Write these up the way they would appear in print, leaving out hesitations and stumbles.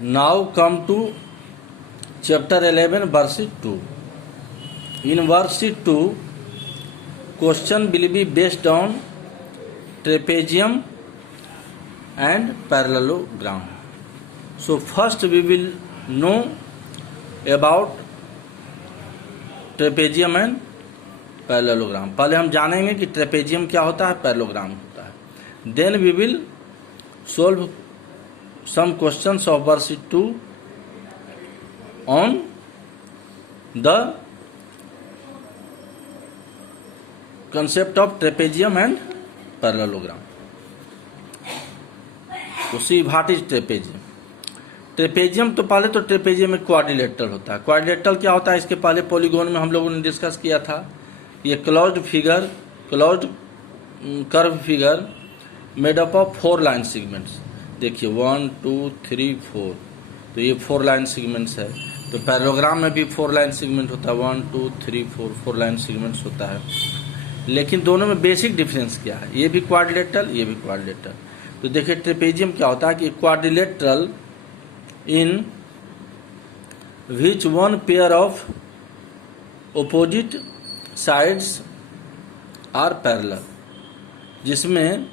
Now come to chapter 11 verse 2. In verse 2, question will be based on trapezium and parallelogram. So first we will know about trapezium and parallelogram. पहले हम जानेंगे कि trapezium क्या होता है, parallelogram होता है. Then we will solve some questions of verse 2 on the concept of trapezium and parallelogram. तो see what is trapezium. Trapezium तो पहले तो ट्रेपेजियम में क्वाड्रिलेटरल होता है. क्वाड्रिलेटरल क्या होता है, इसके पहले पॉलीगोन में हम लोगों ने डिस्कस किया था. ये closed figure, closed curve figure made up of 4 line segments. देखिए 1 2 3 4, तो ये 4 लाइन सेगमेंट्स है. तो पैरेललोग्राम में भी 4 लाइन सेगमेंट होता है. 1 2 3 4 लाइन सेगमेंट्स होता है. लेकिन दोनों में बेसिक डिफरेंस क्या है, ये भी क्वाड्रिलेटरल, ये भी क्वाड्रिलेटरल. तो देखिए ट्रेपेजियम क्या होता है कि quadrilateral in which one pair of opposite sides are parallel, जिसमें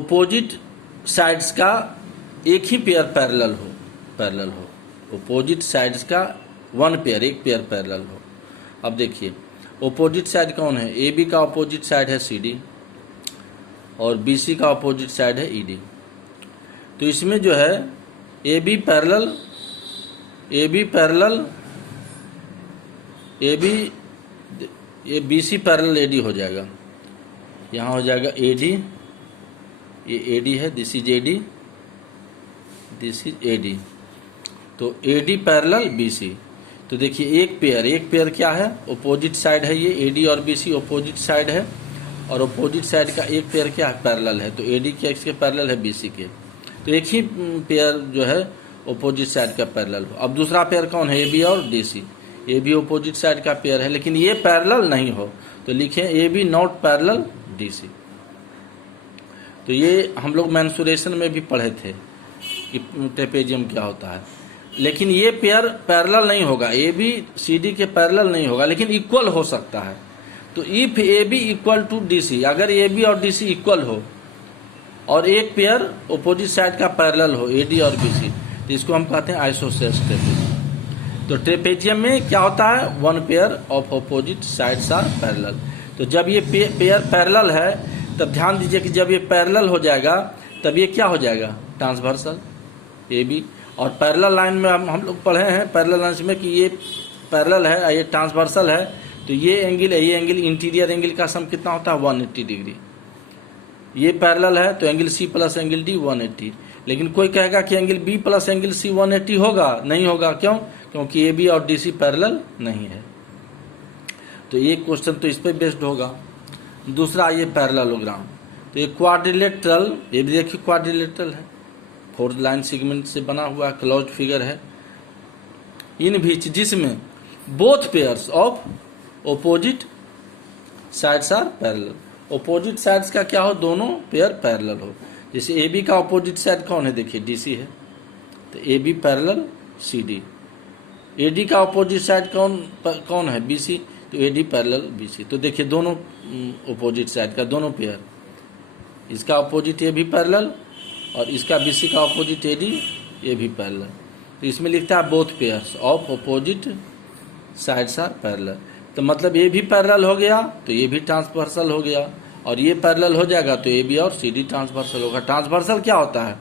opposite sides का एक ही पेयर पैरेलल हो. opposite sides का वन पेयर, एक पेयर पैरेलल हो. अब देखिए opposite साइड कौन है, AB का opposite साइड है CD और BC का opposite साइड है ED. तो इसमें जो है AB पैरेलल ये BC पैरेलल AD हो जाएगा. यहाँ हो जाएगा AD, ये AD है, this is AD, this is AD. तो AD पैरेलल BC. तो देखिए एक पेयर क्या है, अपोजिट साइड है. ये AD और BC अपोजिट साइड है और अपोजिट साइड का एक पेयर क्या है, पैरेलल है. तो AD क्या इसके पैरेलल है BC के. तो एक ही पेयर जो है अपोजिट साइड का पैरेलल हो. अब दूसरा पेयर कौन है, AB और DC. AB अपोजिट साइड का पेयर है लेकिन ये पैरेलल नहीं हो, तो लिखें AB नॉट पैरेलल DC. तो ये हम लोग मेंसुरेशन में भी पढ़े थे कि ट्रेपेजियम क्या होता है. लेकिन ये पेयर पैरेलल नहीं होगा, AB CD के पैरेलल नहीं होगा लेकिन इक्वल हो सकता है. तो if AB equal to DC, अगर AB और DC इक्वल हो और एक पेयर अपोजिट साइड का पैरेलल हो AD और BC, तो इसको हम कहते हैं आइसोसेलेस ट्रेपेजियम. तो ट्रेपेजियम में क्या होता है, one pair of opposite sides are parallel. तो जब ये पेयर पैरेलल है तब ध्यान दीजिए कि जब ये पैरेलल हो जाएगा तब ये क्या हो जाएगा, ट्रांसवर्सल AB. और पैरेलल लाइन में हम लोग पढ़े हैं पैरेलल लाइन में कि ये पैरेलल है, ये ट्रांसवर्सल है. तो ये एंगल इंटीरियर एंगल का सम कितना होता है, 180 डिग्री. ये पैरेलल है तो angle C plus angle D 180. लेकिन कोई कहेगा कि angle B plus angle C 180 होगा, नहीं होगा. क्यों, क्योंकि AB और DC पैरेलल नहीं है. तो ये क्वेश्चन तो इस पर बेस्ड होगा. दूसरा ये पैरेललोग्राम. तो ये क्वाड्रिलेटरल, ये भी देखिए क्वाड्रिलेटरल है, 4 लाइन सेगमेंट से बना हुआ क्लोज्ड फिगर है. इन बीच जिसमें both pairs of opposite sides are parallel. Opposite sides का क्या हो, दोनों पेयर पैरेलल हो. जैसे AB का ऑपोजिट साइड कौन है, देखिए DC है, तो AB पैरेलल CD. AD का ऑपोजिट साइड कौन है, BC, तो AD पैरेलल BC. तो देखिए दोनों ऑपोजिट साइड का दोनों पेयर, इसका ऑपोजिट ये भी पैरेलल और इसका BC का ऑपोजिट AD ये भी पैरेलल. तो इसमें लिखता है both pairs of opposite sides are parallel. तो मतलब ये भी पैरेलल हो गया तो ये भी ट्रांसवर्सल हो गया, और ये पैरेलल हो जाएगा तो AB और CD ट्रांसवर्सल होगा. ट्रांसवर्सल क्या होता है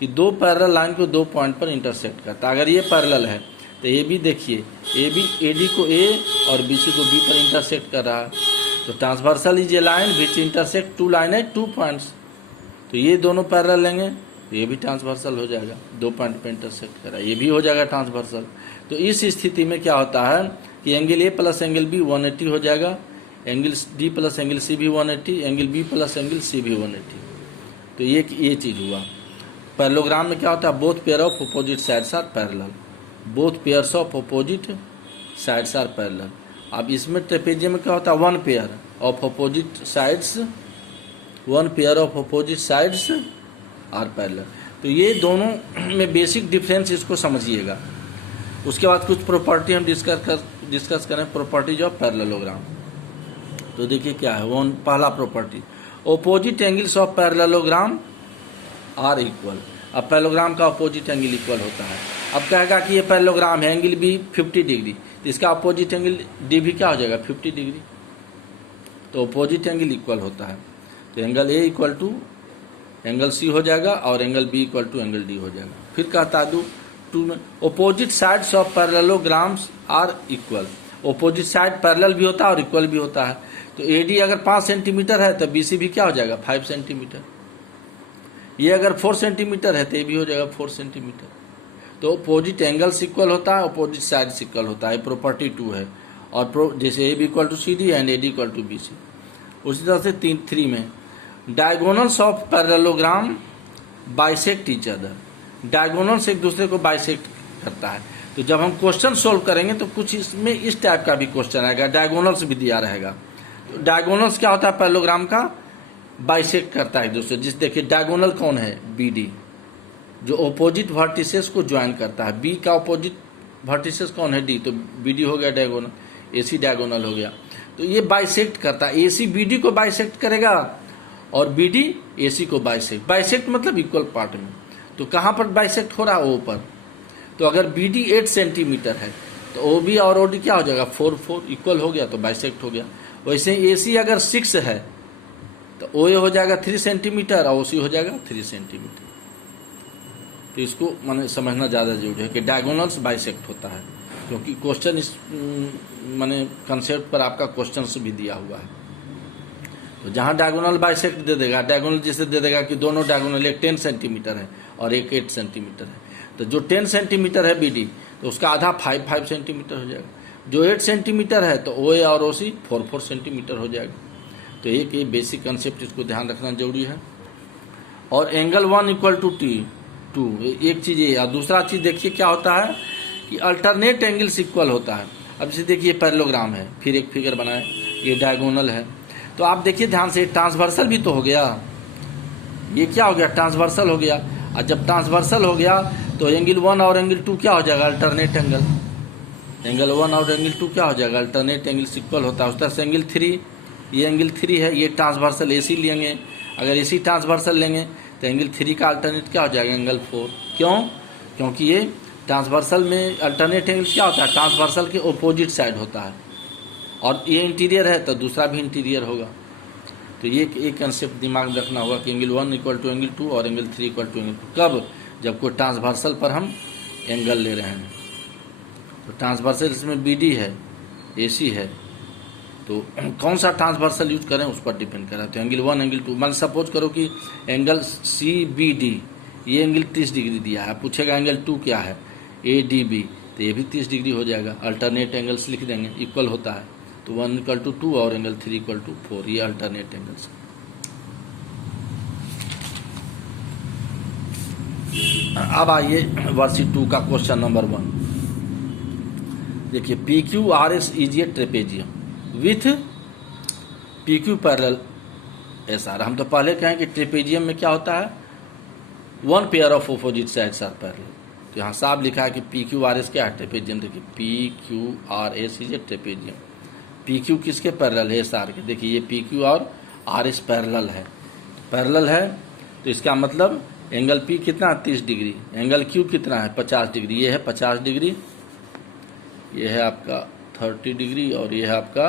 कि दो पैरेलल लाइन को दो पॉइंट पर इंटरसेक्ट करता है. अगर ये पैरेलल है तो AB देखिए, AB AD को A और BC को B पर इंटरसेक्ट कर रहा है. तो transversal is a line which intersect 2 line at 2 points. तो ये दोनों पैरेलल लेंगे तो ये भी ट्रांसवर्सल हो जाएगा, 2 पॉइंट पर इंटरसेक्ट कर रहा है, ये भी हो जाएगा ट्रांसवर्सल. तो इस स्थिति में क्या होता है कि angle A plus angle B 180 हो जाएगा, angle D plus angle C भी 180, angle B plus angle C भी 180. तो ये चीज़ हुआ. पैरेललोग्राम में क्या होता है, both pair of opposite sides are parallel. Both pairs of opposite sides are parallel. अब इसमें ट्रेपेजियम में क्या होता है, one pair of opposite sides, one pair of opposite sides are parallel. तो ये दोनों में बेसिक डिफरेंस इसको समझिएगा। उसके बाद कुछ प्रॉपर्टी हम डिस्कस करें, प्रॉपर्टीज ऑफ पैरेललोग्राम। तो देखिए क्या है, वो पहला property, opposite angles of parallelogram are equal. अब पैरेललोग्राम का ऑपोजिट एंगल इक्वल होता है। अब कहेगा कि ये पैरेललोग्राम है, एंगल बी 50 डिग्री, तो इसका ऑपोजिट एंगल डी भी क्या हो जाएगा 50 डिग्री, तो ऑपोजिट एंगल इक्वल होता है। तो angle A equal to angle C हो जाएगा और angle B equal to angle D हो जाएगा। फिर कहता है टू में opposite sides of parallelograms are equal. Opposite side parallel भी होता है और इक्वल भी होता है। तो एडी अगर 5 सेंटीमीटर है तो बीसी भी क्या हो जाएगा 5 सेंटीमीटर। ये अगर 4 सेंटीमीटर है तो ये भी हो जाएगा 4 सेंटीमीटर। तो ऑपोजिट एंगल्स इक्वल होता है, ऑपोजिट साइड्स इक्वल होता है, प्रॉपर्टी 2 है। और जैसे A B equal to C D and A D equal to B C. उसी तरह से 3 में diagonals of parallelogram bisect each other. Diagonals एक दूसरे को बाइसेक्ट करता है। तो जब हम क्वेश्चन सोल्व करेंगे तो कुछ इसमें इस टाइप का भी क्वेश्चन आएगा, डायगोनल्स भी दिया रहेगा। तो डायगोनल्स क्या होता है, पैरेललोग्राम का बाइसेक्ट करता है एक दूसरे। जिस देखिए डायगोनल कौन है, बी डी, जो ऑपोजिट वर्टिसेस को ज्वाइन करता है। बी का ऑपोजिट वर्टिसेस कौन है, डी, तो बी डी हो गया डायगोनल, ए सी डायगोनल हो गया। तो ये बाइसेक्ट करता है, ए सी बी डी को बाइसेक्ट करेगा और बी डी ए सी को बाइसेक्ट। बाइसेक्ट मतलब इक्वल पार्ट में। तो कहाँ पर बाइसेक्ट हो रहा है, ओ पर। तो अगर बी डी 8 सेंटीमीटर है तो ओ बी और ओ डी क्या हो जाएगा 4 इक्वल हो गया, तो बाइसेक्ट हो गया। वैसे ए सी अगर 6 है तो ओ ए हो जाएगा 3 सेंटीमीटर और ओ सी हो जाएगा 3 सेंटीमीटर। तो इसको माने समझना ज़्यादा जरूरी है कि डायगोनल्स बाइसेक्ट होता है, क्योंकि क्वेश्चन इस माने कंसेप्ट पर आपका क्वेश्चन से भी दिया हुआ है। तो जहाँ डायगोनल बाइसेक्ट दे देगा, डायगोनल जैसे दे देगा कि दोनों डायगोनल एक 10 सेंटीमीटर है और एक 8 सेंटीमीटर है, तो जो 10 सेंटीमीटर है बी डी तो उसका आधा 5 सेंटीमीटर हो जाएगा। जो 8 सेंटीमीटर है तो ओ ए और ओ सी 4 सेंटीमीटर हो जाएगा। तो एक ये बेसिक कंसेप्ट, इसको ध्यान रखना जरूरी है। और एंगल 1 इक्वल टू टी 2, एक चीज़ ये। और दूसरा चीज़ देखिए क्या होता है कि अल्टरनेट एंगल्स इक्वल होता है। अब जैसे देखिए पैरेललोग्राम है, फिर एक फिगर बनाए, ये डायगोनल है। तो आप देखिए ध्यान से, ट्रांसवर्सल भी तो हो गया, ये क्या हो गया ट्रांसवर्सल हो गया। और जब ट्रांसवर्सल हो गया तो एंगल 1 और एंगल 2 क्या हो जाएगा अल्टरनेट एंगल। एंगल 1 और एंगल 2 क्या हो जाएगा अल्टरनेट एंगल्स इक्वल होता है। उस तरह से एंगल 3, ये एंगल 3 है, ये ट्रांसवर्सल एसी लेंगे। अगर एसी ट्रांसवर्सल लेंगे तो एंगल 3 का अल्टरनेट क्या हो जाएगा एंगल 4। क्यों? क्योंकि ये ट्रांसवर्सल में अल्टरनेट एंगल क्या होता है, ट्रांसवर्सल के ऑपोजिट साइड होता है। और ये इंटीरियर है तो दूसरा भी इंटीरियर होगा। तो ये एक कंसेप्ट दिमाग में रखना होगा कि एंगल 1 इक्वल टू एंगल 2 और एंगल 3 इक्वल टू एंगल 2। कब? जब कोई ट्रांसवर्सल पर हम एंगल ले रहे हैं। तो ट्रांसवर्सल इसमें बी डी है, ए सी है, तो कौन सा ट्रांसवर्सल यूज करें उस पर डिपेंड करा। तो एंगल 1 एंगल 2, मान सपोज करो कि एंगल सी बी डी, ये एंगल 30 डिग्री दिया है। पूछेगा एंगल 2 क्या है, ए डी बी, तो ये भी 30 डिग्री हो जाएगा। अल्टरनेट एंगल्स लिख देंगे, इक्वल होता है। तो 1 इक्वल टू 2 और एंगल 3 इक्वल टू 4, ये अल्टरनेट एंगल्स। अब आइए वर्कशीट 2 का क्वेश्चन नंबर 1। देखिए P Q R S is a trapezium with P Q parallel S are. हम तो पहले कहें कि ट्रेपेजियम में क्या होता है, 1 pair of opposite sides are parallel. तो यहाँ साफ लिखा है कि पी क्यू आर एस क्या है, ट्रेपेजियम। देखिए P Q R S is a trapezium. P Q किसके पैरेलल है, एस आर के। देखिए ये पी क्यू और आर एस पैरेलल है, पैरेलल है। तो इसका मतलब एंगल पी कितना 30 डिग्री, एंगल क्यू कितना है 50 डिग्री। ये है 50 डिग्री, ये है आपका 30 डिग्री और ये है आपका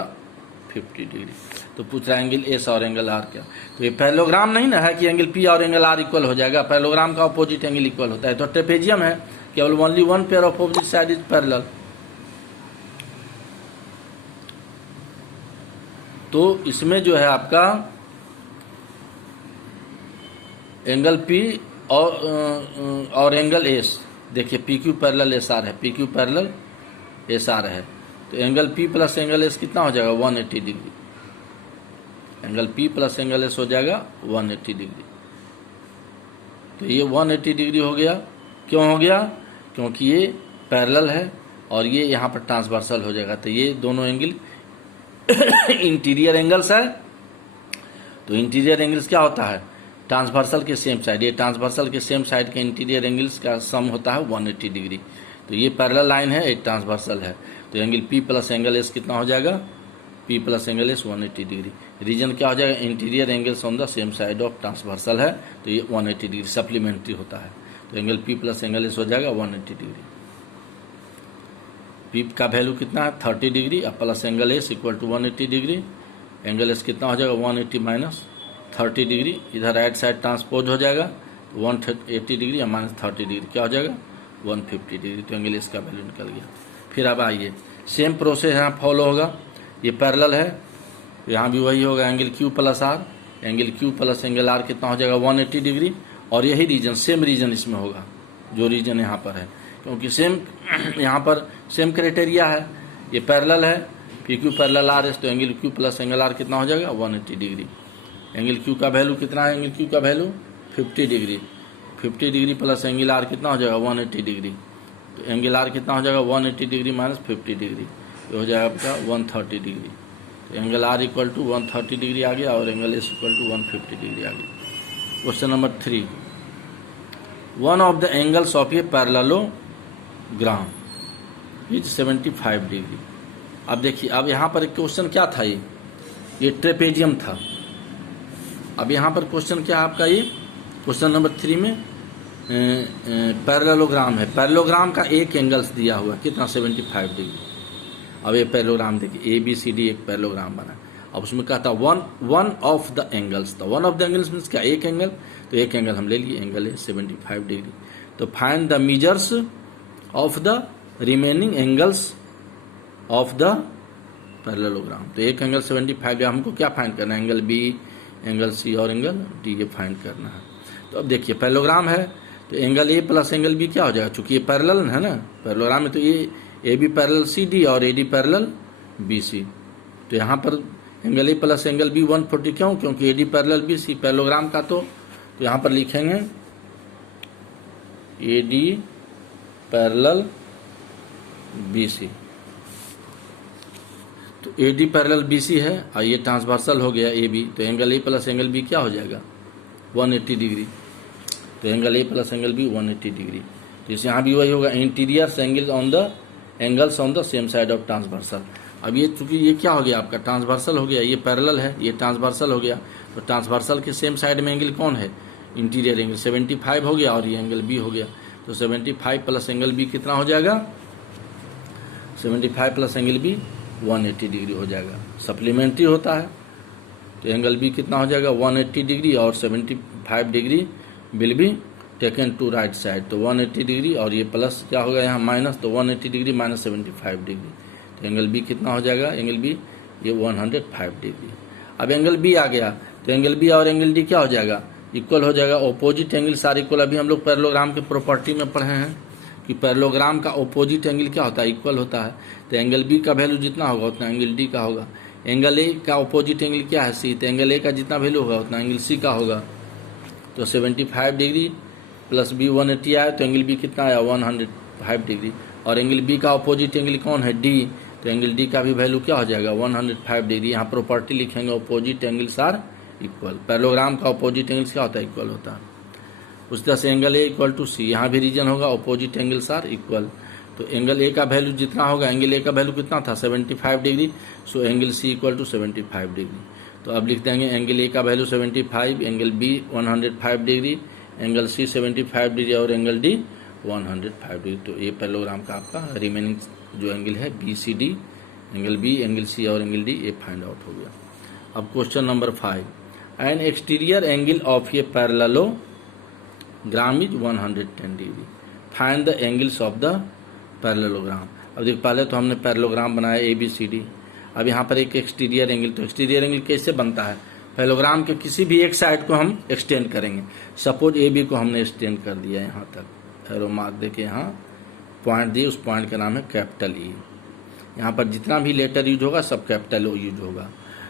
50 डिग्री। तो पूछ रहा है एंगल एस और एंगल आर क्या। तो ये पैरेललोग्राम नहीं ना है कि एंगल पी और एंगल आर इक्वल हो जाएगा। पैरेललोग्राम का अपोजिट एंगल इक्वल होता है। तो ट्रेपेजियम है, केवल only 1 pair of opposite side is parallel. तो इसमें जो है आपका एंगल पी और एंगल एस, देखिए P Q parallel S R है, P Q parallel S R है। तो angle P plus angle S कितना हो जाएगा 180 degree. Angle P plus angle S हो जाएगा 180 डिग्री। तो ये 180 डिग्री हो गया। क्यों हो गया? क्योंकि ये पैरेलल है और ये यहाँ पर ट्रांसवर्सल हो जाएगा। तो ये दोनों एंगल इंटीरियर एंगल्स है। तो इंटीरियर एंगल्स क्या होता है, ट्रांसवर्सल के सेम साइड, ये ट्रांसवर्सल के सेम साइड के इंटीरियर एंगल्स का सम होता है 180 डिग्री। तो ये पैरेलल लाइन है, ये ट्रांसवर्सल है, तो angle P plus angle S कितना हो जाएगा, P plus angle S 180 degree. Reason क्या हो जाएगा, interior angles on the same side of transversal है, तो ये 180 डिग्री सप्लीमेंट्री होता है, तो angle P plus angle S हो जाएगा 180 डिग्री। P का वैल्यू कितना है 30 डिग्री, अब plus angle S equal to 180 degree, angle S कितना हो जाएगा 180 माइनस 30 डिग्री, इधर राइट साइड ट्रांसपोज हो जाएगा, तो 180 डिग्री या माइनस 30 डिग्री क्या हो जाएगा 150 डिग्री, तो एंगल एस का वैल्यू निकल गया। फिर अब आइए सेम प्रोसेस यहाँ फॉलो होगा, ये पैरेलल है, यहाँ भी वही होगा, angle Q plus R, angle Q plus angle R कितना हो जाएगा 180 डिग्री, और यही रीजन सेम रीजन इसमें होगा जो रीजन यहाँ पर है, क्योंकि सेम यहाँ पर सेम क्राइटेरिया है, ये पैरेलल है, PQ पैरेलल आर एस, तो angle Q plus angle R कितना हो जाएगा 180 डिग्री। एंगल Q का वैल्यू कितना है, एंगल Q का value 50 degree, 50 degree plus angle R कितना हो जाएगा 180 डिग्री, तो एंगल आर कितना हो जाएगा 180 डिग्री माइनस 50 डिग्री, तो हो जाएगा आपका 130 डिग्री। तो angle R equal to 130 degree आ गया और angle S equal to 150 degree आ गया। Question number 3, one of the angles of a parallelogram is 75 degree. अब देखिए, अब यहाँ पर एक क्वेश्चन क्या था, ये ट्रेपेजियम था। अब यहाँ पर क्वेश्चन क्या आपका, ये क्वेश्चन नंबर 3 में पैरेललोग्राम है, पैरेललोग्राम का एक एंगल्स दिया हुआ कितना 75 डिग्री। अब ये पैरेललोग्राम देखिए ABCD एक पैरेललोग्राम बना, अब उसमें कहता वन ऑफ द एंगल्स, तो one of the angles means क्या, एक एंगल, तो एक एंगल हम ले लिए, एंगल है 75 डिग्री। तो find the measures of the remaining angles of the parallelogram. तो एक एंगल 75, हमको क्या फाइंड करना है, एंगल B, एंगल C और एंगल D ये फाइंड करना है। तो अब देखिए पैरेललोग्राम है, तो angle A plus angle B क्या हो जाएगा, चूंकि ये पैरेलल है ना, पैरेललोग्राम में तो ये AB पैरेलल CD और AD पैरेलल BC, तो यहाँ पर angle A plus angle B 140, क्यों, क्योंकि AD पैरेलल BC पैरेललोग्राम का, तो यहाँ पर लिखेंगे AD पैरेलल BC, तो AD पैरेलल BC है और ये ट्रांसवर्सल हो गया AB, तो angle A plus angle B क्या हो जाएगा 180 डिग्री, तो angle A plus angle B 180 degree. तो इस यहाँ भी वही होगा, interior angles on the same side of transversal. अब ये चूंकि ये क्या हो गया आपका ट्रांसवर्सल हो गया, ये पैरेलल है, ये ट्रांसवर्सल हो गया, तो ट्रांसवर्सल के सेम साइड में एंगल कौन है, इंटीरियर एंगल 75 हो गया, और ये एंगल B हो गया, तो 75 प्लस एंगल B कितना हो जाएगा, 75 प्लस एंगल B 180 डिग्री हो जाएगा, सप्लीमेंट्री होता है। तो एंगल B कितना हो जाएगा 180 डिग्री, और 75 degree will be taken to right side, तो 180 डिग्री, और ये प्लस क्या होगा यहाँ माइनस, तो 180 डिग्री माइनस 75 डिग्री, तो एंगल B कितना हो जाएगा, एंगल B ये 105 डिग्री। अब एंगल B आ गया, तो एंगल B और एंगल D क्या हो जाएगा, इक्वल हो जाएगा, ऑपोजिट एंगल्स आर इक्वल। अभी हम लोग पैरेललोग्राम के प्रॉपर्टी में पढ़े हैं कि पैरेललोग्राम का ऑपोजिट एंगल क्या होता है, इक्वल होता है, तो एंगल B का वैल्यू जितना होगा उतना एंगल D का होगा। एंगल A का ऑपोजिट एंगल क्या है C, तो एंगल A का जितना वैल्यू होगा उतना एंगल C का होगा, तो 75 डिग्री प्लस B 180 आया, तो एंगल B कितना आया 105 डिग्री, और एंगल B का ऑपोजिट एंगल कौन है D, तो एंगल D का भी वैल्यू क्या हो जाएगा 105 डिग्री। यहाँ प्रॉपर्टी लिखेंगे opposite angles are equal, parallelogram का ऑपोजिट एंगल्स क्या होता है, इक्वल होता है। उस तरह से angle A equal to C, यहाँ भी रीजन होगा ऑपोजिट एंगल्स आर इक्वल, तो एंगल A का वैल्यू जितना होगा, एंगल A का वैल्यू कितना था 75 degree, so angle C equal to 75 degree. तो अब लिख देंगे एंगल A का value 75, angle B 105 degree, angle C 75 degree और एंगल D 105 डिग्री। तो ये पैरेललोग्राम का आपका रिमेनिंग जो एंगल है BCD, angle B, angle C और एंगल D ये फाइंड आउट हो गया। अब question number 5, N exterior angle of a parallelogram is 110 degree, find the angles of the parallelogram. अब देखिए पहले तो हमने पैरेललोग्राम बनाया ABCD, अब यहाँ पर एक एक्सटीरियर एंगल, तो एक्सटीरियर एंगल कैसे बनता है, पैरेललोग्राम के किसी भी एक साइड को हम एक्सटेंड करेंगे। सपोज AB को हमने एक्सटेंड कर दिया यहाँ तक, एरो मार्क देके यहाँ पॉइंट दिए, उस पॉइंट का नाम है कैपिटल E। यहाँ पर जितना भी लेटर यूज होगा सब कैपिटल O यूज होगा,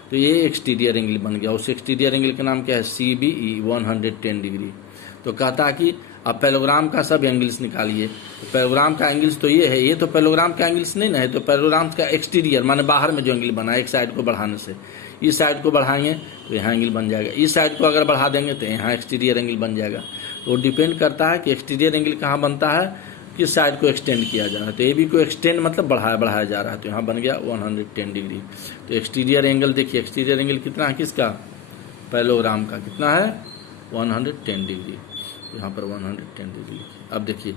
तो ये एक्सटीरियर एंगल बन गया। उस एक्सटीरियर एंगल का नाम क्या है CBE 110 डिग्री। तो कहता है कि अब पैरेललोग्राम का सब एंगल्स निकालिए। तो पैरेललोग्राम का एंगल्स तो ये है, ये तो पैरेललोग्राम का एंगल्स नहीं ना है, तो पैरेललोग्राम का एक्सटीरियर माने बाहर में जो एंगल बना है एक साइड को बढ़ाने से, इस साइड को बढ़ाएंगे तो यहाँ एंगल बन जाएगा, इस साइड को अगर बढ़ा देंगे तो यहाँ एक्सटीरियर एंगल बन जाएगा। तो डिपेंड करता है कि एक्सटीरियर एंगल कहाँ बनता है, किस साइड को एक्सटेंड किया जा रहा है। तो ए बी को एक्सटेंड मतलब बढ़ाया जा रहा है, तो यहाँ बन गया 110 डिग्री। तो एक्सटीरियर एंगल देखिए, एक्सटीरियर एंगल कितना है किसका, पैरेललोग्राम का कितना है 110 डिग्री, यहाँ पर 110 डिग्री। अब देखिए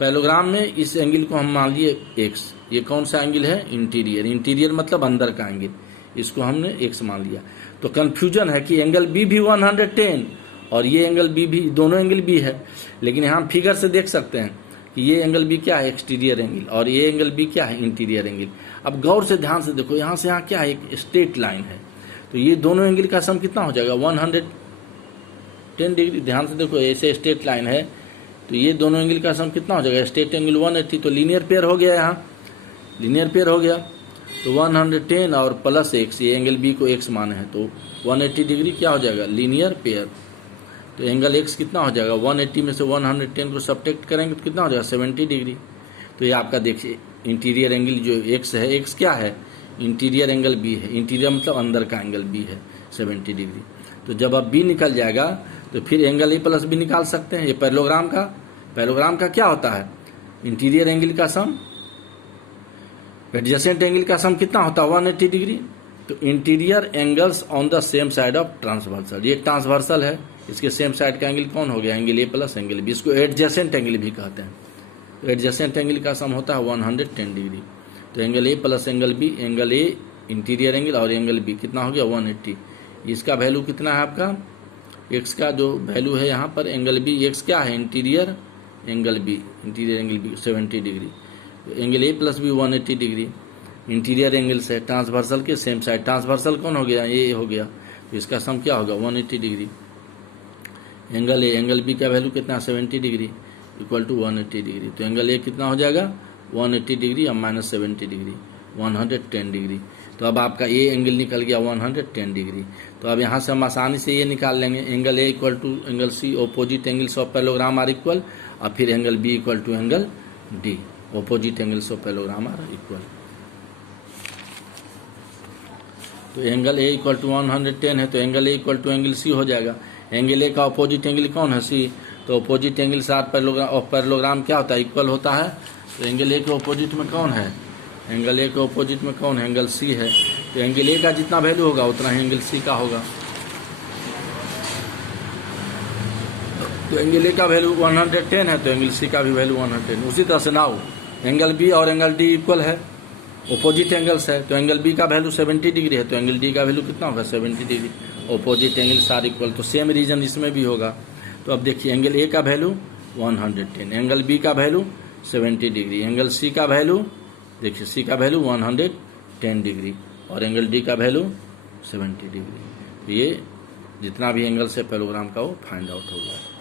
पैरेललोग्राम में इस एंगल को हम मान लिए x, ये कौन सा एंगल है, इंटीरियर, इंटीरियर मतलब अंदर का एंगल, इसको हमने x मान लिया। तो कंफ्यूजन है कि एंगल बी भी 110 और ये एंगल बी भी, दोनों एंगल बी है, लेकिन यहाँ फिगर से देख सकते हैं कि ये एंगल बी क्या है, एक्सटीरियर एंगल, और ये एंगल बी क्या है, इंटीरियर एंगल। अब गौर से ध्यान से देखो, यहाँ से यहाँ क्या है, एक स्ट्रेट लाइन है, तो ये दोनों एंगल का सम कितना हो जाएगा 110 डिग्री। ध्यान से देखो, ऐसे स्ट्रेट लाइन है तो ये दोनों एंगल का सम कितना हो जाएगा, स्ट्रेट एंगल 180, तो लीनियर पेयर हो गया, यहाँ लीनियर पेयर हो गया। तो 110 और प्लस x, ये एंगल बी को x माने हैं, तो 180 डिग्री क्या हो जाएगा, लीनियर पेयर। तो एंगल x कितना हो जाएगा, 180 में से 110 को सब्ट्रैक्ट करेंगे तो कितना हो जाएगा 70 डिग्री। तो ये आपका देखिए इंटीरियर एंगल जो x है, x क्या है, इंटीरियर एंगल b है, इंटीरियर मतलब अंदर का एंगल b है 70 डिग्री। तो जब अब b निकल जाएगा तो फिर एंगल a प्लस बी निकाल सकते हैं। ये पैरेललोग्राम का क्या होता है, इंटीरियर एंगल का सम, एडजेसेंट एंगल का सम कितना होता है 180 डिग्री। तो interior angles on the same side of transversal, ये ट्रांसवर्सल है, इसके सेम साइड का एंगल कौन हो गया, angle A plus angle B, इसको एडजेसेंट एंगल भी कहते हैं। तो एडजेसेंट एंगल का सम होता है 110 डिग्री। तो angle A plus angle B, angle A interior angle और एंगल बी कितना हो गया 180। इसका वैल्यू कितना है आपका, एक्स का जो वैल्यू है यहाँ पर एंगल बी, एक्स क्या है interior angle B, interior angle B 70 degree. तो angle A plus B 180 degree, interior angle से ट्रांसवर्सल के सेम साइड, ट्रांसवर्सल कौन हो गया, ये हो गया, तो इसका सम क्या होगा 180 degree. Angle A angle B का वैल्यू कितना 70 डिग्री इक्वल टू 180 डिग्री। तो एंगल ए कितना हो जाएगा 180 डिग्री और माइनस 70 डिग्री 110 डिग्री। तो अब आपका ए एंगल निकल गया 110 डिग्री। तो अब यहाँ से हम आसानी से ये निकाल लेंगे, angle A equal to angle C, opposite angles of parallelogram are equal, और फिर angle B equal to angle D, opposite angles of parallelogram are equal. तो एंगल ए इक्वल टू 110 है, तो angle A equal to angle C हो जाएगा। Angle A का opposite angle कौन है, सी, तो ऑपोजिट एंगल साथ पैरेललोग्राम क्या होता है, इक्वल होता है। तो एंगल ए के ऑपोजिट में कौन है, एंगल ए के ऑपोजिट में कौन है, एंगल सी है। तो एंगल ए का जितना वैल्यू होगा उतना ही एंगल सी का होगा। तो एंगल ए का वैल्यू 110 है, तो एंगल सी का भी वैल्यू 110। उसी तरह से नाउ एंगल बी और एंगल डी इक्वल है, ऑपोजिट एंगल्स है। तो एंगल बी का वैल्यू 70 डिग्री है, तो एंगल डी का वैल्यू कितना होगा 70 degree. Opposite angles are equal, तो सेम रीजन इसमें भी होगा। तो अब देखिए एंगल ए का वैल्यू 110, एंगल बी का वैल्यू 70 डिग्री, एंगल सी का वैल्यू देखिए, सी का वैल्यू 110 डिग्री और एंगल डी का वैल्यू 70 डिग्री। तो ये जितना भी एंगल से पैरेललोग्राम का वो फाइंड आउट हो गया।